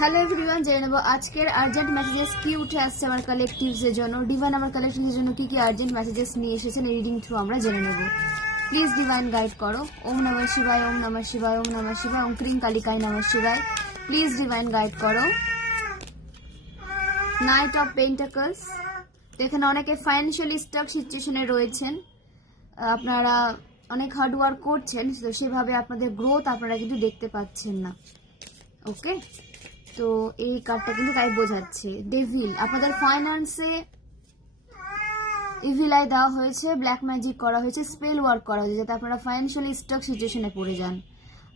Hello everyone, জেনে নেব আজকের আর্জেন্ট মেসেজেস কি উঠে আসছে আমার কালেকটিভসের জন্য। ডিভাইন আমার কালেকটিভসের জন্য কি কি আর্জেন্ট মেসেজেস নিয়ে এসেছেন এই রিডিং থ্রু আমরা জেনে নেব। প্লিজ ডিভাইন গাইড করো। ওম নমঃ শিবায়, ওম নমঃ শিবায়, ওম নমঃ শিবায়, ওম ক্রিং কালিকায় নমঃ শিবায়। প্লিজ ডিভাইন গাইড করো। Night of pentacles. এখানে অনেকে ফাইন্যান্সিয়ালি স্টাক সিচুয়েশনে রয়েছেন, আপনারা অনেক হার্ড ওয়ার্ক করছেন, তো সেভাবে আপনাদের গ্রোথ আপনারা কিন্তু দেখতে পাচ্ছেন না। ওকে, তো এই কার্ডটা কিন্তু তাই বোঝাচ্ছে। ডেভিল, আপনাদের ফাইন্যান্সে ইভিল আই দেওয়া হয়েছে, ব্ল্যাক ম্যাজিক করা হয়েছে, স্পেল ওয়ার্ক করা হয়েছে যাতে আপনারা ফাইন্যান্সিয়ালি স্টক সিচুয়েশনে পড়ে যান।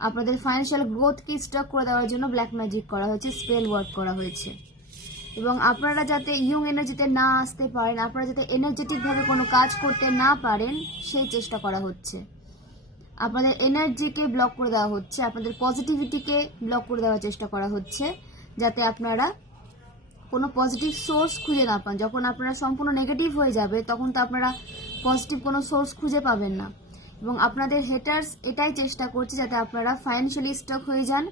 আপনাদের ফাইন্যান্সিয়াল গ্রোথকে স্টক করে দেওয়ার জন্য ব্ল্যাক ম্যাজিক করা হয়েছে, স্পেল ওয়ার্ক করা হয়েছে। এবং আপনারা যাতে ইয়ং এনার্জিতে না আসতে পারেন, আপনারা যাতে এনার্জেটিকভাবে কোনো কাজ করতে না পারেন সেই চেষ্টা করা হচ্ছে। আপনাদের এনার্জিকে ব্লক করে দেওয়া হচ্ছে, আপনাদের পজিটিভিটিকে ব্লক করে দেওয়ার চেষ্টা করা হচ্ছে যাতে আপনারা কোনো পজিটিভ সোর্স খুঁজে না পান। যখন আপনারা সম্পূর্ণ নেগেটিভ হয়ে যাবে তখন তো আপনারা পজিটিভ কোনো সোর্স খুঁজে পাবেন না। এবং আপনাদের হেটার্স এটাই চেষ্টা করছে যাতে আপনারা ফাইন্যান্সিয়ালি স্টক হয়ে যান,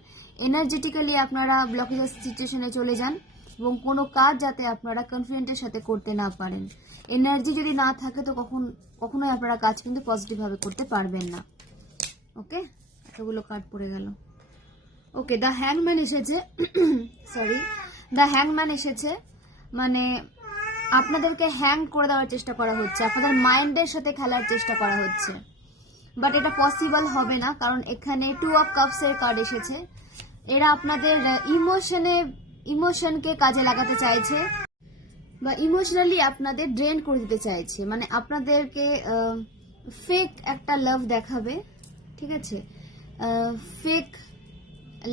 এনার্জেটিক্যালি আপনারা ব্লকেজের সিচুয়েশনে চলে যান এবং কোনো কাজ যাতে আপনারা কনফিডেন্টের সাথে করতে না পারেন। এনার্জি যদি না থাকে তো কখনোই আপনারা কাজ কিন্তু পজিটিভভাবে করতে পারবেন না। ওকে, এতগুলো কার্ড পড়ে গেল। ওকে, দ্য হ্যাংম্যান এসেছে। সরি, দ্য হ্যাংম্যান এসেছে, মানে আপনাদেরকে হ্যাং করে দেওয়ার চেষ্টা করা হচ্ছে, আপনাদের মাইন্ডের সাথে খেলার চেষ্টা করা হচ্ছে, বাট এটা পসিবল হবে না কারণ এখানে 2 অফ কাপসের কার্ড এসেছে। এরা আপনাদের ইমোশনকে কাজে লাগাতে চাইছে বা ইমোশনালি আপনাদের ড্রেন করে দিতে চাইছে, মানে আপনাদেরকে ফেক একটা লাভ দেখাবে, ঠিক আছে, ফেক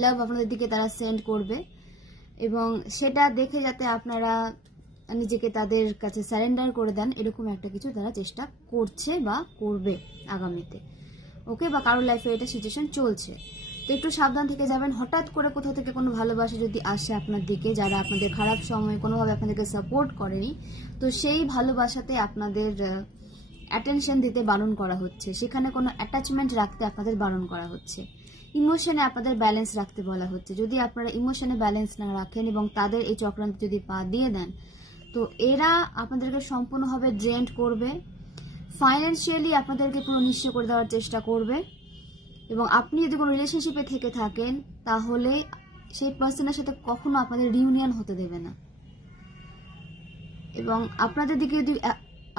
লাভ আপনাদের দিকে তারা সেন্ড করবে এবং সেটা দেখে যাতে আপনারা নিজেকে তাদের কাছে সারেন্ডার করে দেন, এরকম একটা কিছু তারা চেষ্টা করছে বা করবে আগামীতে। ওকে, বা কারোর লাইফে এটা সিচুয়েশন চলছে, তো একটু সাবধান থেকে যাবেন। হঠাৎ করে কোথাও থেকে কোনো ভালোবাসা যদি আসে আপনার দিকে, যারা আপনাদের খারাপ সময় কোনোভাবে আপনাদেরকে সাপোর্ট করেনি, তো সেই ভালোবাসাতে আপনাদের অ্যাটেনশন দিতে বারণ করা হচ্ছে, সেখানে কোনো অ্যাটাচমেন্ট রাখতে আপনাদের বারণ করা হচ্ছে, ইমোশনে আপনাদের ব্যালেন্স রাখতে বলা হচ্ছে। যদি আপনারা ইমোশনে ব্যালেন্স না রাখেন এবং তাদের এই চক্রান্তে যদি পা দিয়ে দেন, তো এরা আপনাদেরকে সম্পূর্ণভাবে ড্রেন্ড করবে, ফাইন্যান্সিয়ালি আপনাদেরকে পুরো নিঃস্ব করে দেওয়ার চেষ্টা করবে। এবং আপনি যদি কোনো রিলেশনশিপে থেকে থাকেন তাহলে সেই পার্সনের সাথে কখনো আপনাদের রিউনিয়ন হতে দেবে না। এবং আপনাদের দিকে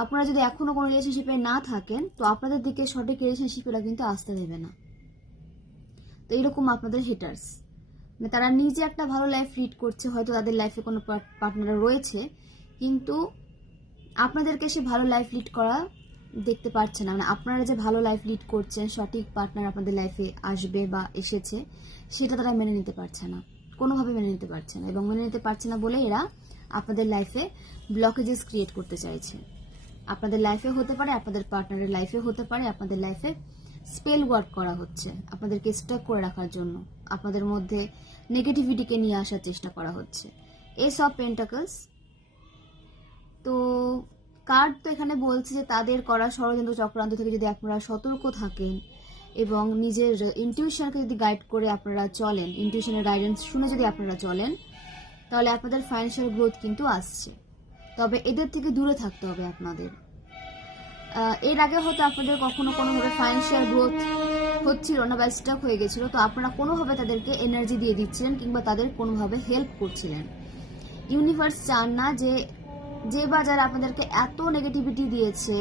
আপনারা যদি এখনো কোনো রিলেশনশিপে না থাকেন তো আপনাদের দিকে সঠিক রিলেশনশিপেরা কিন্তু আসতে দেবে না। তো এরকম আপনাদের হিটার্স, মানে তারা নিজে একটা ভালো লাইফ লিড করছে, হয়তো তাদের লাইফে কোনো পার্টনার রয়েছে, কিন্তু আপনাদেরকে সে ভালো লাইফ লিড করা দেখতে পাচ্ছে না। মানে আপনারা যে ভালো লাইফ লিড করছেন, সঠিক পার্টনার আপনাদের লাইফে আসবে বা এসেছে, সেটা তারা মেনে নিতে পারছে না, কোনোভাবে মেনে নিতে পারছে না। এবং মেনে নিতে পারছে না বলে এরা আপনাদের লাইফে ব্লকেজেস ক্রিয়েট করতে চাইছে। আপনাদের লাইফে হতে পারে, আপনাদের পার্টনারের লাইফে হতে পারে, আপনাদের লাইফে স্পেল ওয়ার্ক করা হচ্ছে আপনাদেরকে স্টক করে রাখার জন্য, আপনাদের মধ্যে নেগেটিভিটিকে নিয়ে আসার চেষ্টা করা হচ্ছে। এস অফ পেন্টাকলস, তো কার্ড তো এখানে বলছে যে তাদের করা ষড়যন্ত্র চক্রান্ত থেকে যদি আপনারা সতর্ক থাকেন এবং নিজের ইনটিউশনকে যদি গাইড করে আপনারা চলেন, ইনটিউশনের গাইডেন্স শুনে যদি আপনারা চলেন, তাহলে আপনাদের ফাইন্যান্সিয়াল গ্রোথ কিন্তু আসছে। তবে এদের থেকে দূরে থাকতে হবে আপনাদের। এর আগে হয়তো আপনাদের কখনো কোনোভাবে ফাইন্যান্সিয়াল গ্রোথ হচ্ছিল না বা স্টাক হয়ে গেছিল, তো আপনারা কোনোভাবে তাদেরকে এনার্জি দিয়ে দিচ্ছিলেন কিংবা তাদের কোনোভাবে হেল্প করছিলেন। ইউনিভার্স চান না যে বা যারা আপনাদেরকে এত নেগেটিভিটি দিয়েছে,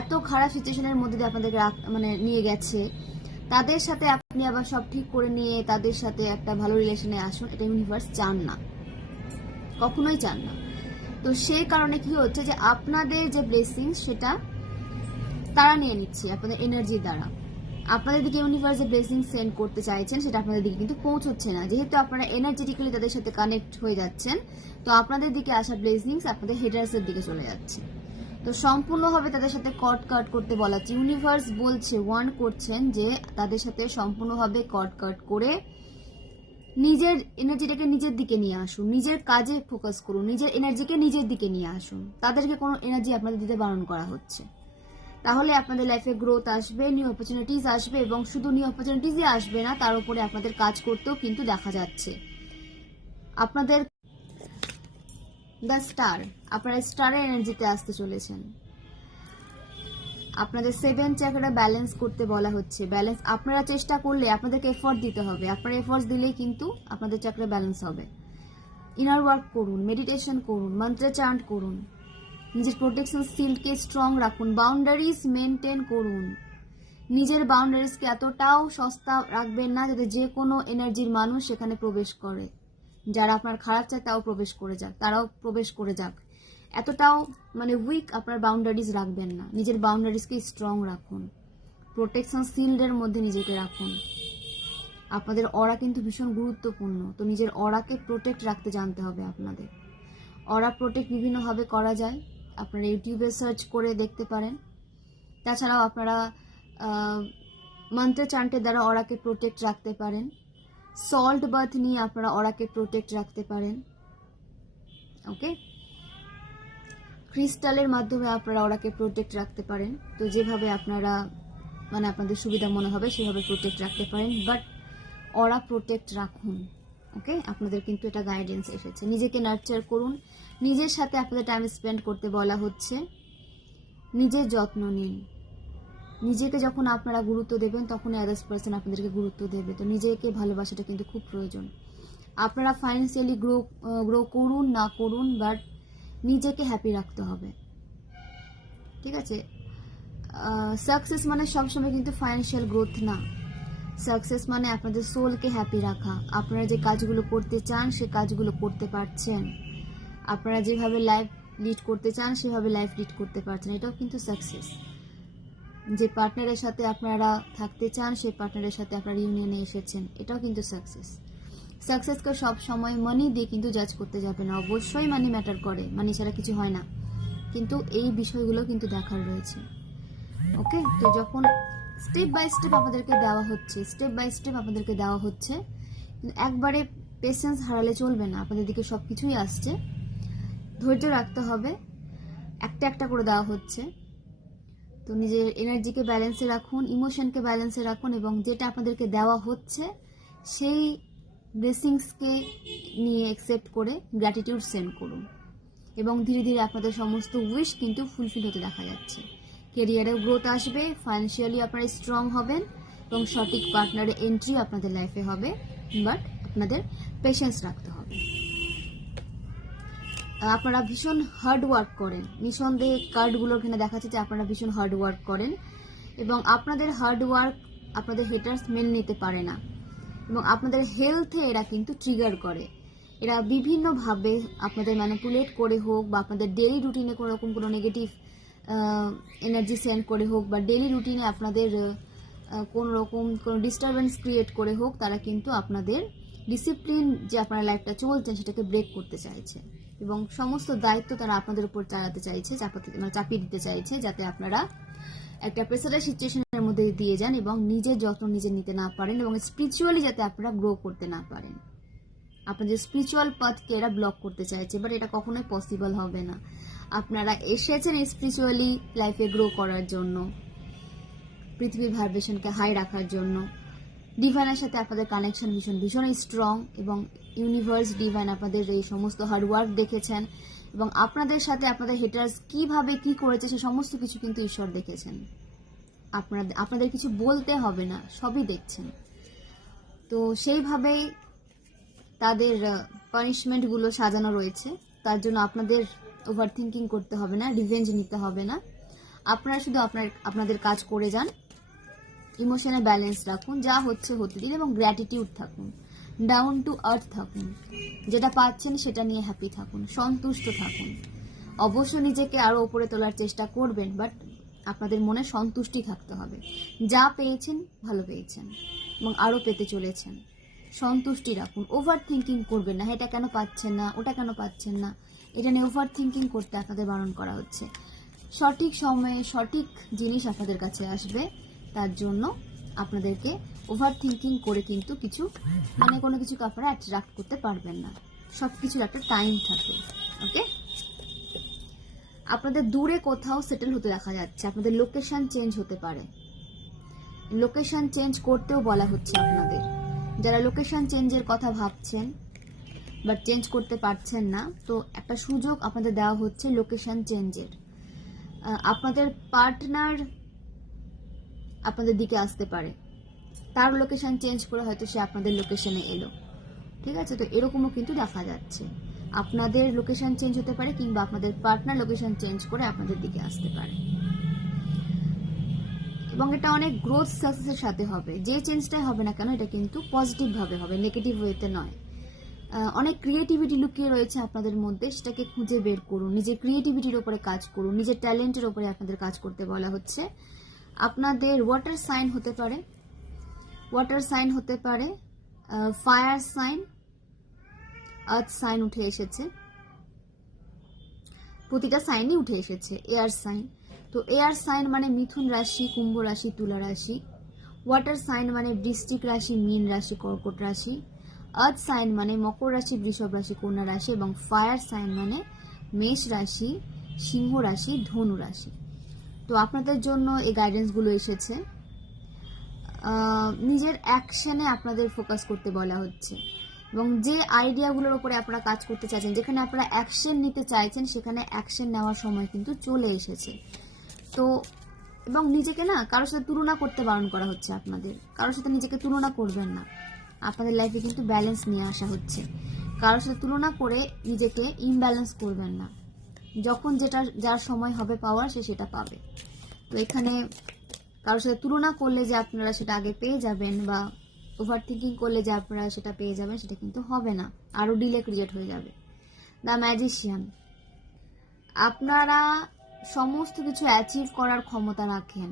এত খারাপ সিচুয়েশনের মধ্যে দিয়ে আপনাদেরকে মানে নিয়ে গেছে, তাদের সাথে আপনি আবার সব ঠিক করে নিয়ে তাদের সাথে একটা ভালো রিলেশনে আসুন, এটা ইউনিভার্স চান না, কখনোই চান না। তো সেই কারণে কি হচ্ছে যে আপনাদের যে ব্লেসিংস সেটা তারা নিয়ে নিচ্ছে আপনাদের এনার্জির দ্বারা। আপনাদের দিকে ইউনিভার্স যে ব্লেসিং সেন্ড করতে চাইছেন সেটা আপনাদের দিকে কিন্তু পৌঁছচ্ছে না, যেহেতু আপনারা এনার্জেটিক্যালি তাদের সাথে কানেক্ট হয়ে যাচ্ছেন, তো আপনাদের দিকে আসা ব্লেসিংস আপনাদের হেডার্সের দিকে চলে যাচ্ছে। তো সম্পূর্ণভাবে তাদের সাথে কাট করতে বলা হচ্ছে। ইউনিভার্স বলছে, ওয়ার্ন করছেন যে তাদের সাথে সম্পূর্ণভাবে কাট করে নিজের এনার্জিটাকে নিজের দিকে নিয়ে আসুন, নিজের কাজে ফোকাস করুন, নিজের এনার্জিকে নিজের দিকে নিয়ে আসুন। তাদেরকে কোনো এনার্জি আপনাদের দিতে বারণ করা হচ্ছে, তাহলে আপনাদের লাইফে গ্রোথ আসবে, নিউ অপরচুনিটিস আসবে এবং শুধু নিউ অপরচুনিটিসই আসবে না, তার উপরে আপনাদের কাজ করতেও কিন্তু দেখা যাচ্ছে। আপনাদের দ্য স্টার, আপনারা স্টারের এনার্জিতে আসতে চলেছেন। আপনাদের 7 চাকরা ব্যালেন্স করতে বলা হচ্ছে। ব্যালেন্স আপনারা চেষ্টা করলে, আপনাদেরকে এফোর্ট দিতে হবে, আপনারা এফোর্ট দিলেই কিন্তু আপনাদের চাকরা ব্যালেন্স হবে। ইনার ওয়ার্ক করুন, মেডিটেশন করুন, মন্ত্র চান্ট করুন, নিজের প্রোটেকশন স্কিলকে স্ট্রং রাখুন, বাউন্ডারিজ মেনটেন করুন। নিজের বাউন্ডারিজকে এতটাও সস্তা রাখবেন না যাতে যে কোনো এনার্জির মানুষ সেখানে প্রবেশ করে। যারা আপনার খারাপ চায় তারাও প্রবেশ করে যাক। এতটাও মানে উইক আপনার বাউন্ডারিজ রাখবেন না। নিজের বাউন্ডারিজকে স্ট্রং রাখুন, প্রোটেকশন শিল্ডের মধ্যে নিজেকে রাখুন। আপনাদের অরা কিন্তু ভীষণ গুরুত্বপূর্ণ, তো নিজের অরাকে প্রোটেক্ট রাখতে জানতে হবে আপনাদের। অরা প্রোটেক্ট বিভিন্নভাবে করা যায়, আপনারা ইউটিউবে সার্চ করে দেখতে পারেন। তাছাড়াও আপনারা মন্ত্র চান্টের দ্বারা অরাকে প্রোটেক্ট রাখতে পারেন। সল্ট বাথ নিয়ে আপনারা অরাকে প্রোটেক্ট রাখতে পারেন। ওকে, ক্রিস্টালের মাধ্যমে আপনারা অরাকে প্রোটেক্ট রাখতে পারেন। তো যেভাবে আপনারা মানে আপনাদের সুবিধা মনে হবে সেভাবে প্রোটেক্ট রাখতে পারেন, বাট অরা প্রোটেক্ট রাখুন। ওকে, আপনাদের কিন্তু এটা গাইডেন্স এসেছে। নিজেকে নার্চার করুন, নিজের সাথে আপনাদের টাইম স্পেন্ড করতে বলা হচ্ছে। নিজের যত্ন নিন। নিজেকে যখন আপনারা গুরুত্ব দেবেন তখনই আদার্স পার্সন আপনাদেরকে গুরুত্ব দেবে। তো নিজেকে ভালোবাসাটা কিন্তু খুব প্রয়োজন। আপনারা ফাইন্যান্সিয়ালি গ্রো করুন না করুন, বাট নিজেকে হ্যাপি রাখতে হবে, ঠিক আছে? সাকসেস মানে সবসময় কিন্তু ফাইন্যান্সিয়াল গ্রোথ না। সাকসেস মানে আপনাদের সোলকে হ্যাপি রাখা। আপনারা যে কাজগুলো করতে চান সে কাজগুলো করতে পারছেন। আপনারা যেভাবে লাইফ লিড করতে চান সেভাবে লাইফ লিড করতে পারছেন, এটাও কিন্তু সাকসেস। যে পার্টনারের সাথে আপনারা থাকতে চান সেই পার্টনারের সাথে আপনারা ইউনিয়নে এসেছেন, এটাও কিন্তু সাকসেস। সাকসেসকে সব সময় মানি দিয়ে কিন্তু জাজ করতে যাবে না। অবশ্যই মানি ম্যাটার করে, মানি ছাড়া কিছু হয় না, কিন্তু এই বিষয়গুলো কিন্তু দেখার রয়েছে। ওকে, তো যখন স্টেপ বাই স্টেপ আপনাদেরকে দেওয়া হচ্ছে, একবারে পেশেন্স হারালে চলবে না। আপনাদের দিকে সব কিছুই আসছে, ধৈর্য রাখতে হবে। একটা একটা করে দেওয়া হচ্ছে। তো নিজের এনার্জিকে ব্যালেন্সে রাখুন, ইমোশনকে ব্যালেন্সে রাখুন, এবং যেটা আপনাদেরকে দেওয়া হচ্ছে সেই ব্লেসিংসকে নিয়ে অ্যাকসেপ্ট করে গ্র্যাটিটিউড সেন্ড করুন। এবং ধীরে ধীরে আপনাদের সমস্ত উইশ কিন্তু ফুলফিল হতে দেখা যাচ্ছে। কেরিয়ারেও গ্রোথ আসবে, ফাইন্যান্সিয়ালি আপনারা স্ট্রং হবেন, এবং সঠিক পার্টনারের এন্ট্রি আপনাদের লাইফে হবে। বাট আপনাদের পেশেন্স রাখতে হবে। আপনারা ভীষণ হার্ড ওয়ার্ক করেন, নিঃসন্দেহে কার্ডগুলো এখানে দেখাচ্ছে যে আপনারা ভীষণ হার্ড ওয়ার্ক করেন, এবং আপনাদের হার্ড ওয়ার্ক আপনাদের হেটার্স মেনে নিতে পারে না, এবং আপনাদের হেলথে এরা কিন্তু ট্রিগার করে। এরা বিভিন্নভাবে আপনাদের ম্যানিপুলেট করে হোক, বা আপনাদের ডেইলি রুটিনে কোনো রকম কোনো নেগেটিভ এনার্জি সেন্ড করে হোক, বা ডেইলি রুটিনে আপনাদের কোনো রকম কোনো ডিস্টারবেন্স ক্রিয়েট করে হোক, তারা কিন্তু আপনাদের ডিসিপ্লিন যে আপনার লাইফটা চলছেন সেটাকে ব্রেক করতে চাইছে, এবং সমস্ত দায়িত্ব তারা আপনাদের উপর চালাতে চাইছে, চাপিয়ে দিতে চাইছে, যাতে আপনারা একটা প্রেসারাল সিচুয়েশনের মধ্যে দিয়ে যান এবং নিজের যত্ন নিজে নিতে না পারেন, এবং স্পিরিচুয়ালি যাতে আপনারা গ্রো করতে না পারেন। আপনাদের স্পিরিচুয়াল পাথকে এরা ব্লক করতে চাইছে, বাট এটা কখনোই পসিবল হবে না। আপনারা এসেছেন স্পিরিচুয়ালি লাইফে গ্রো করার জন্য, পৃথিবীর ভাইব্রেশনকে হাই রাখার জন্য। ডিভাইনের সাথে আপনাদের কানেকশন ভীষণই স্ট্রং, এবং ইউনিভার্স ডিভাইন আপনাদের এই সমস্ত হার্ডওয়ার্ক দেখেছেন, এবং আপনাদের সাথে আপনাদের হেটার্স কিভাবে কি করেছে সে সমস্ত কিছু কিন্তু ঈশ্বর দেখেছেন। আপনাদের কিছু বলতে হবে না, সবই দেখছেন। তো সেইভাবেই তাদের পানিশমেন্টগুলো সাজানো রয়েছে। তার জন্য আপনাদের ওভার থিঙ্কিং করতে হবে না, রিভেঞ্জ নিতে হবে না। আপনারা শুধু আপনাদের কাজ করে যান, ইমোশনে ব্যালেন্স রাখুন, যা হচ্ছে হতে দিন, এবং গ্র্যাটিটিউড থাকুন, ডাউন টু আর্থ থাকুন, যেটা পাচ্ছেন সেটা নিয়ে হ্যাপি থাকুন, সন্তুষ্ট থাকুন। অবশ্য নিজেকে আরো উপরে তোলার চেষ্টা করবেন, বাট আপনাদের মনে সন্তুষ্টি থাকতে হবে। যা পেয়েছেন ভালো পেয়েছেন, এবং আরো পেতে চলেছেন। সন্তুষ্টি রাখুন, ওভার থিঙ্কিং করবেন না, এটা কেন পাচ্ছেন না, ওটা কেন পাচ্ছেন না, এটা নিয়ে ওভার থিঙ্কিং করতে আপনাদের বারণ করা হচ্ছে। সঠিক সময়ে সঠিক জিনিস আপনাদের কাছে আসবে, তার জন্য আপনাদেরকে ওভার থিঙ্কিং করে কিন্তু কোনো কিছুকে আপনারা অ্যাট্রাক্ট করতে পারবেন না। সব কিছুর একটা টাইম থাকে। ওকে, আপনাদের দূরে কোথাও সেটেল হতে দেখা যাচ্ছে, আপনাদের লোকেশন চেঞ্জ হতে পারে। লোকেশন চেঞ্জ করতেও বলা হচ্ছে আপনাদের। যারা লোকেশন চেঞ্জের কথা ভাবছেন, বাট চেঞ্জ করতে পারছেন না, তো একটা সুযোগ আপনাদের দেওয়া হচ্ছে লোকেশন চেঞ্জের। আপনাদের পার্টনার আপনাদের দিকে আসতে পারে, তার লোকেশন চেঞ্জ করে হয়তো সে আপনাদের লোকেশনে এলো, ঠিক আছে? তো এরকমও কিন্তু দেখা যাচ্ছে, আপনাদের লোকেশন চেঞ্জ হতে পারে কিংবা আপনাদের পার্টনার লোকেশন চেঞ্জ করে আপনাদের দিকে আসতে পারে। এবং এটা অনেক গ্রোথ সাকসেসের সাথে হবে, যে চেঞ্জটাই হবে না কেন এটা কিন্তু পজিটিভ ভাবে হবে, নেগেটিভ ওয়েতে নয়। অনেক ক্রিয়েটিভিটি লুকিয়ে রয়েছে আপনাদের মধ্যে, সেটাকে খুঁজে বের করুন, নিজের ক্রিয়েটিভিটির উপরে কাজ করুন, নিজের ট্যালেন্টের উপরে আপনাদের কাজ করতে বলা হচ্ছে। আপনাদের ওয়াটার সাইন হতে পারে, ফায়ার সাইন, আর্থ সাইন উঠে এসেছে, প্রতিটা সাইনই উঠে এসেছে। এয়ার সাইন, তো এয়ার সাইন মানে মিথুন রাশি, কুম্ভ রাশি, তুলা রাশি। ওয়াটার সাইন মানে বৃশ্চিক রাশি, মীন রাশি, কর্কট রাশি। আর্থ সাইন মানে মকর রাশি, বৃষভ রাশি, কন্যা রাশি। এবং ফায়ার সাইন মানে মেষ রাশি, সিংহ রাশি, ধনু রাশি। তো আপনাদের জন্য এই গাইডেন্সগুলো এসেছে। নিজের অ্যাকশনে আপনাদের ফোকাস করতে বলা হচ্ছে, এবং যে আইডিয়াগুলোর উপরে আপনারা কাজ করতে চাইছেন, যেখানে আপনারা অ্যাকশন নিতে চাইছেন, সেখানে অ্যাকশন নেওয়ার সময় কিন্তু চলে এসেছে। তো এবং নিজেকে না কারোর সাথে তুলনা করতে বারণ করা হচ্ছে আপনাদের, কারোর সাথে নিজেকে তুলনা করবেন না। আপনাদের লাইফে কিন্তু ব্যালেন্স নিয়ে আসা হচ্ছে, কারোর সাথে তুলনা করে নিজেকে ইমব্যালেন্স করবেন না। যখন যেটা যার সময় হবে পাওয়ার, সে সেটা পাবে। তো এখানে কারোর সাথে তুলনা করলে যে আপনারা সেটা আগে পেয়ে যাবেন, বা ওভার থিঙ্কিং করলে যে আপনারা সেটা পেয়ে যাবেন, সেটা কিন্তু হবে না, আরো ডিলে ক্রিয়েট হয়ে যাবে। দ্য ম্যাজিশিয়ান, আপনারা সমস্ত কিছু অ্যাচিভ করার ক্ষমতা রাখেন।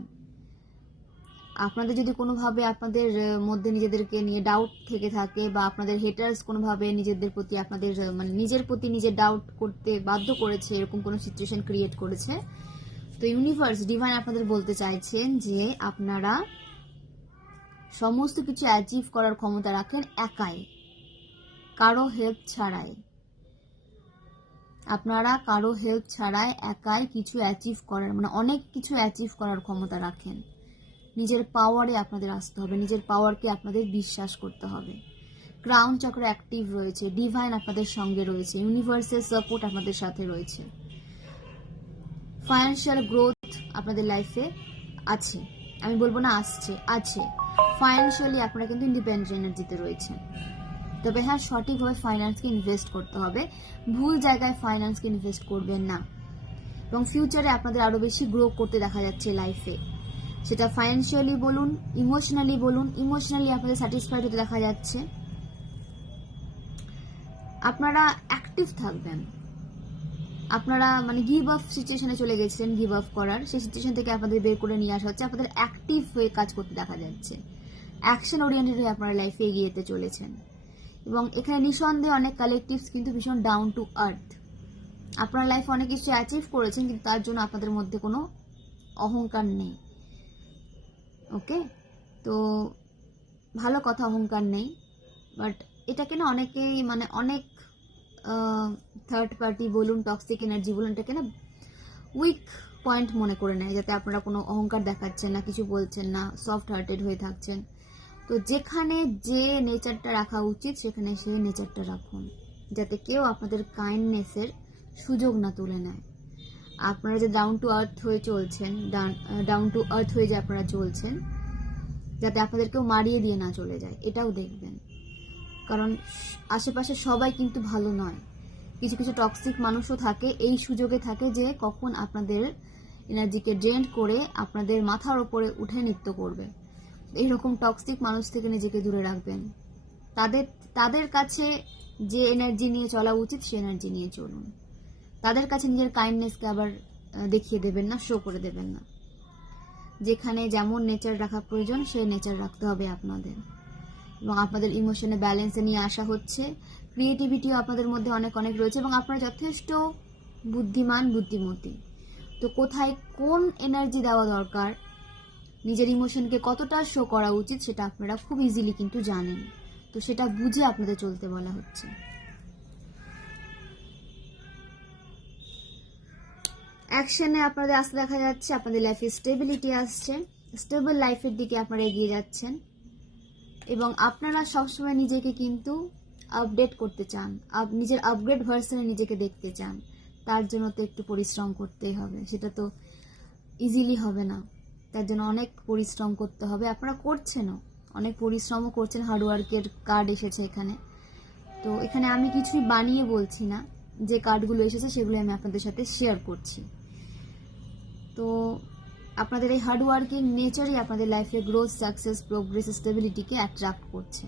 আপনাদের যদি কোনোভাবে আপনাদের মধ্যে নিজেদেরকে নিয়ে ডাউট থেকে থাকে, বা আপনাদের হেটার্স কোনোভাবে নিজেদের প্রতি আপনাদের মানে নিজের প্রতি নিজে ডাউট করতে বাধ্য করেছে, এরকম কোনো সিচুয়েশন ক্রিয়েট করেছে, তো ইউনিভার্স, ডিভাইন আপনাদের বলতে চাইছেন যে আপনারা সমস্ত কিছু অ্যাচিভ করার ক্ষমতা রাখেন একাই, কারো হেল্প ছাড়াই। আপনারা কারো হেল্প ছাড়াই একাই কিছু অ্যাচিভ করার, মানে অনেক কিছু অ্যাচিভ করার ক্ষমতা রাখেন। নিজের পাওয়ারে আপনাদের আসতে হবে, নিজের পাওয়ারকে আপনাদের বিশ্বাস করতে হবে। ক্রাউন চক্র অ্যাক্টিভ রয়েছে, ডিভাইন আপনাদের সঙ্গে রয়েছে, ইউনিভার্সের সাপোর্ট আপনাদের সাথে রয়েছে। ফাইন্যান্সিয়াল গ্রোথ আপনাদের লাইফে আছে, আমি বলবো না আসছে, আছে। ফাইন্যান্সিয়ালি আপনারা কিন্তু ইন্ডিপেন্ডেন্ট এনার্জিতে রয়েছে। তবে হ্যাঁ, সঠিকভাবে ফাইন্যান্সকে ইনভেস্ট করতে হবে, ভুল জায়গায় ফাইন্যান্সকে ইনভেস্ট করবেন না। এবং ফিউচারে আপনাদের আরো বেশি গ্রো করতে দেখা যাচ্ছে লাইফে, সেটা ফাইন্যান্সিয়ালি বলুন, ইমোশনালি বলুন। ইমোশনালি আপনাদের স্যাটিসফাইড হতে দেখা যাচ্ছে, আপনারা অ্যাক্টিভ থাকবেন। আপনারা মানে গিভ আপ সিচুয়েশনে চলে গেছেন, গিভ আপ করার সেই সিচুয়েশন থেকে আপনাদের বের করে নিয়ে আসা হচ্ছে, আপনাদের অ্যাক্টিভ হয়ে কাজ করতে দেখা যাচ্ছে, অ্যাকশন ওরিয়েন্টেড হয়ে আপনারা লাইফে এগিয়ে যেতে চলেছেন। এবং এখানে নিঃসন্দেহে অনেক কালেকটিভস কিন্তু ভীষণ ডাউন টু আর্থ। আপনার লাইফে অনেক কিছু অ্যাচিভ করেছেন, কিন্তু তার জন্য আপনাদের মধ্যে কোনো অহংকার নেই। ওকে, তো ভালো কথা, অহংকার নেই, বাট এটাকে না অনেকেই মানে অনেক থার্ড পার্টি বলুন, টক্সিক এনার্জি বলুন, এটাকে না উইক পয়েন্ট মনে করে নেয়, যাতে আপনারা কোনো অহংকার দেখাচ্ছেন না, কিছু বলছেন না, সফট হার্টেড হয়ে থাকছেন। তো যেখানে যে নেচারটা রাখা উচিত সেখানে সেই নেচারটা রাখুন, যাতে কেউ আপনাদের কাইন্ডনেসের সুযোগ না তুলে নেয়। আপনারা যে ডাউন টু আর্থ হয়ে চলছেন, ডাউন টু আর্থ হয়ে যে আপনারা চলছেন, যাতে আপনাদের কেউ মারিয়ে দিয়ে না চলে যায়, এটাও দেখবেন। কারণ আশেপাশে সবাই কিন্তু ভালো নয়, কিছু কিছু টক্সিক মানুষও থাকে, এই সুযোগে থাকে যে কখন আপনাদের এনার্জিকে ড্রেন করে আপনাদের মাথার ওপরে উঠে নৃত্য করবে। এইরকম টক্সিক মানুষ থেকে নিজেকে দূরে রাখবেন। তাদের কাছে যে এনার্জি নিয়ে চলা উচিত সে এনার্জি নিয়ে চলুন, তাদের কাছে নিজের কাইন্ডনেসকে আবার দেখিয়ে দেবেন না, শো করে দেবেন না। যেখানে যেমন নেচার রাখা প্রয়োজন সেই নেচার রাখতে হবে আপনাদের। এবং আপনাদের ইমোশনে ব্যালেন্সে নিয়ে আসা হচ্ছে, ক্রিয়েটিভিটিও আপনাদের মধ্যে অনেক অনেক রয়েছে, এবং আপনারা যথেষ্ট বুদ্ধিমান, বুদ্ধিমতী। তো কোথায় কোন এনার্জি দেওয়া দরকার, নিজের ইমোশনকে কতটা শো করা উচিত, সেটা আপনারা খুব ইজিলি কিন্তু জানেন। তো সেটা বুঝে আপনাদের চলতে বলা হচ্ছে। অ্যাকশনে আপনাদের আসতে দেখা যাচ্ছে, আপনাদের লাইফে স্টেবিলিটি আসছে, স্টেবল লাইফের দিকে আপনারা এগিয়ে যাচ্ছেন। এবং আপনারা সবসময় নিজেকে কিন্তু আপডেট করতে চান, নিজের আপগ্রেড ভার্সনে নিজেকে দেখতে চান, তার জন্য তো একটু পরিশ্রম করতেই হবে। সেটা তো ইজিলি হবে না, তার জন্য অনেক পরিশ্রম করতে হবে। আপনারা করছেনও, অনেক পরিশ্রমও করছেন, হার্ডওয়ার্কের কার্ড এসেছে এখানে। তো এখানে আমি কিছুই বানিয়ে বলছি না, যে কার্ডগুলো এসেছে সেগুলো আমি আপনাদের সাথে শেয়ার করছি। তো আপনাদের এই হার্ডওয়ার্কিং নেচারই আপনাদের লাইফে গ্রোথ, সাকসেস, প্রোগ্রেস, স্টেবিলিটিকে অ্যাট্রাক্ট করছে।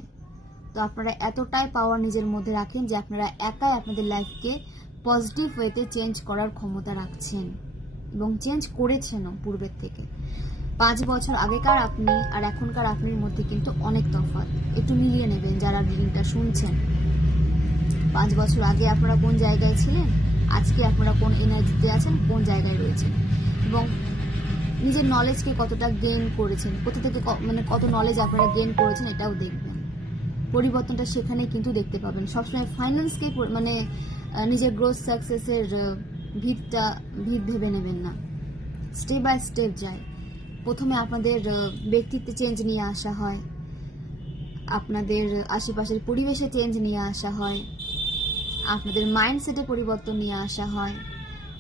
তো আপনারা এতটাই পাওয়ার নিজের মধ্যে রাখেন যে আপনারা একাই আপনাদের লাইফকে পজিটিভ ওয়েতে চেঞ্জ করার ক্ষমতা রাখছেন এবং চেঞ্জ করেছেনও পূর্বের থেকে। 5 বছর আগেকার আপনি আর এখনকার আপনির মধ্যে কিন্তু অনেক তফাৎ। একটু মিলিয়ে নেবেন যারা রিডিংটা শুনছেন। 5 বছর আগে আপনারা কোন জায়গায় ছিলেন, আজকে আপনারা কোন এনার্জিতে আছেন, কোন জায়গায় রয়েছেন, এবং নিজের নলেজকে কতটা গেইন করেছেন, কোথা থেকে কত নলেজ আপনারা গেইন করেছেন এটাও দেখবেন। পরিবর্তনটা সেখানেই কিন্তু দেখতে পাবেন। সবসময় ফাইন্যান্সকে নিজের গ্রোথ সাকসেসের ভিত ভেবে নেবেন না, স্টেপ বাই স্টেপ যায়। প্রথমে আপনাদের ব্যক্তিত্বে চেঞ্জ নিয়ে আসা হয়, আপনাদের আশেপাশের পরিবেশে চেঞ্জ নিয়ে আসা হয়, আপনাদের মাইন্ডসেটে পরিবর্তন নিয়ে আসা হয়,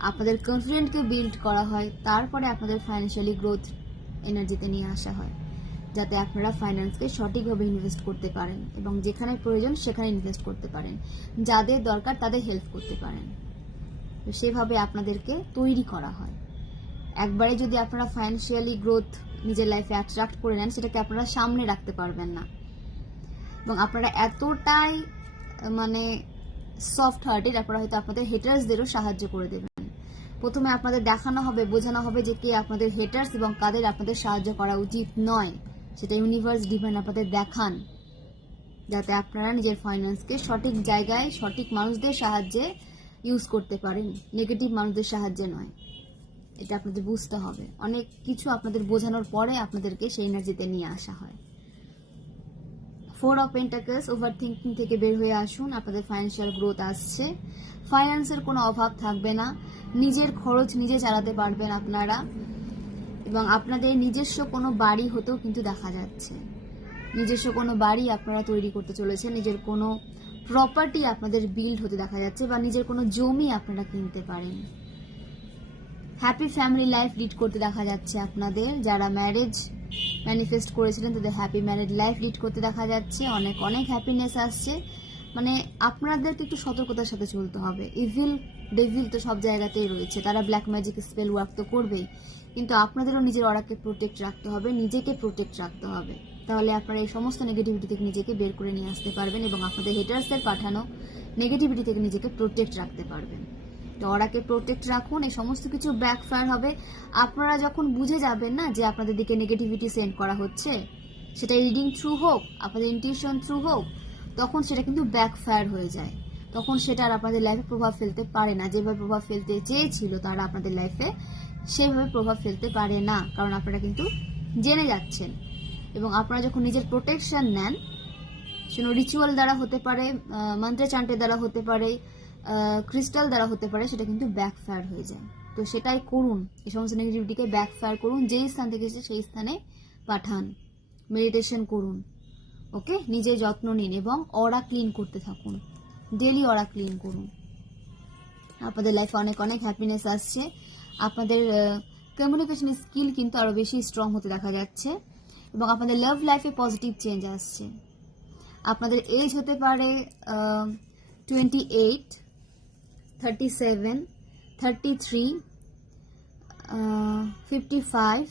আপনাদের কনফিডেন্টকে বিল্ড করা হয়, তারপরে আপনাদের ফাইন্যান্সিয়ালি গ্রোথ এনার্জিতে নিয়ে আসা হয়, যাতে আপনারা ফাইন্যান্সকে সঠিকভাবে ইনভেস্ট করতে পারেন এবং যেখানে প্রয়োজন সেখানে ইনভেস্ট করতে পারেন, যাদের দরকার তাদের হেল্প করতে পারেন। তো সেভাবে আপনাদেরকে তৈরি করা হয়। একবারে যদি আপনারা ফাইন্যান্সিয়ালি গ্রোথ নিজের লাইফে অ্যাট্রাক্ট করে নেন, সেটাকে আপনারা সামনে রাখতে পারবেন না। এবং আপনারা এতটাই সফট হার্টেড, আপনারা হয়তো আপনাদের হেটার্সদেরও সাহায্য করে দেবেন। প্রথমে আপনাদের দেখানো হবে, বোঝানো হবে যে কে আপনাদের হেটার্স এবং কাদের আপনাদের সাহায্য করা উচিত নয়, সেটা ইউনিভার্স ডিভাইন আপনাদের দেখান, যাতে আপনারা নিজের ফাইন্যান্সকে সঠিক জায়গায় সঠিক মানুষদের সাহায্যে ইউজ করতে পারেন, নেগেটিভ মানুষদের সাহায্যে নয়। এটা আপনাদের বুঝতে হবে। অনেক কিছু আপনাদের বোঝানোর পরে আপনাদেরকে সেই এনার্জিতে নিয়ে আসা হয়। 4 অফ পেন্টাকলস, ওভার থিঙ্কিং থেকে বের হয়ে আসুন। আপনাদের ফাইন্যান্সিয়াল গ্রোথ আসছে, ফাইন্যান্সের কোনো অভাব থাকবে না, নিজের খরচ নিজে চালাতে পারবেন আপনারা, এবং আপনাদের নিজস্ব কোনো বাড়ি হতেও কিন্তু দেখা যাচ্ছে। নিজস্ব কোনো বাড়ি আপনারা তৈরি করতে চলেছেন, নিজের কোনো প্রপার্টি আপনাদের বিল্ড হতে দেখা যাচ্ছে, বা নিজের কোনো জমি আপনারা কিনতে পারেন। হ্যাপি ফ্যামিলি লাইফ লিড করতে দেখা যাচ্ছে আপনাদের। যারা ম্যারেজ ম্যানিফেস্ট করেছিলেন তাদের হ্যাপি ম্যারিড লাইফ লিড করতে দেখা যাচ্ছে। অনেক অনেক হ্যাপিনেস আসছে। আপনাদেরকে একটু সতর্কতার সাথে চলতে হবে। ইভিল ডেভিল তো সব জায়গাতেই রয়েছে, তারা ব্ল্যাক ম্যাজিক স্পেল ওয়ার্ক তো করবেই, কিন্তু আপনাদেরও নিজের অরাকে প্রোটেক্ট রাখতে হবে, নিজেকে প্রোটেক্ট রাখতে হবে। তাহলে আপনারা এই সমস্ত নেগেটিভিটি থেকে নিজেকে বের করে নিয়ে আসতে পারবেন এবং আপনাদের হেটার্সদের পাঠানো নেগেটিভিটি থেকে নিজেকে প্রোটেক্ট রাখতে পারবেন। তো ওরাকে প্রোটেক্ট রাখুন, এই সমস্ত কিছু ব্যাকফায়ার হবে। আপনারা যখন বুঝে যাবেন না যে আপনাদের দিকে নেগেটিভিটি সেন্ড করা হচ্ছে, সেটা রিডিং থ্রু হোক, আপনাদের ইনটিউশন থ্রু হোক, তখন সেটা কিন্তু ব্যাকফায়ার হয়ে যায়। তখন সেটা আর আপনাদের লাইফে প্রভাব ফেলতে পারে না। যেভাবে প্রভাব ফেলতে চেয়েছিল তারা আপনাদের লাইফে, সেভাবে প্রভাব ফেলতে পারে না, কারণ আপনারা কিন্তু জেনে যাচ্ছেন। এবং আপনারা যখন নিজের প্রোটেকশন নেন, সেটা রিচুয়াল দ্বারা হতে পারে, মন্ত্রে চান্টের দ্বারা হতে পারে, ক্রিস্টাল দ্বারা হতে পারে, সেটা কিন্তু ব্যাকফায়ার হয়ে যায়। তো সেটাই করুন, এই সমস্ত নেগেটিভিটিকে ব্যাকফায়ার করুন, যেই স্থান থেকে এসেছে সেই স্থানে পাঠান, মেডিটেশন করুন, ওকে। নিজের যত্ন নিন এবং অরা ক্লিন করতে থাকুন, ডেলি অরা ক্লিন করুন। আপনাদের লাইফে অনেক অনেক হ্যাপিনেস আসছে। আপনাদের কমিউনিকেশন স্কিল কিন্তু আরো বেশি স্ট্রং হতে দেখা যাচ্ছে এবং আপনাদের লাভ লাইফে পজিটিভ চেঞ্জ আসছে। আপনাদের এজ হতে পারে 28, 37, 33, 55,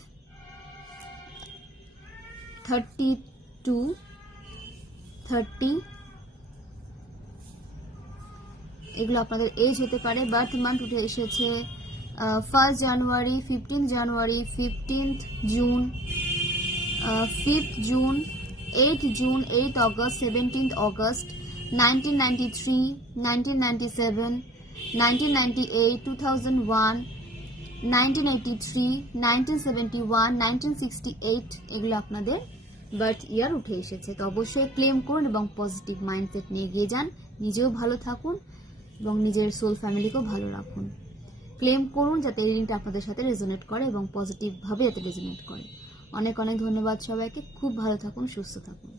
32, 30, এগুলো আপনাদের এজ হতে পারে। বার্থ মান্থ উঠে এসেছে 1 জানুয়ারি, 15 জানুয়ারি, 15 June, 5 June, 8 June, 8 August, 17 August, 1993, 1997, 1998, 2001, 1983, 1971, 1968, এগুলো আপনাদের বার্থ ইয়ার উঠে এসেছে। তো অবশ্যই ক্লেম করুন এবং পজিটিভ মাইন্ডসেট নিয়ে এগিয়ে যান। নিজেও ভালো থাকুন এবং নিজের সোল ফ্যামিলিকেও ভালো রাখুন। ক্লেম করুন যাতে এই রিডিংটা আপনাদের সাথে রেজোনেট করে এবং পজিটিভভাবে যাতে রেজোনেট করে। অনেক অনেক ধন্যবাদ সবাইকে। খুব ভালো থাকুন, সুস্থ থাকুন।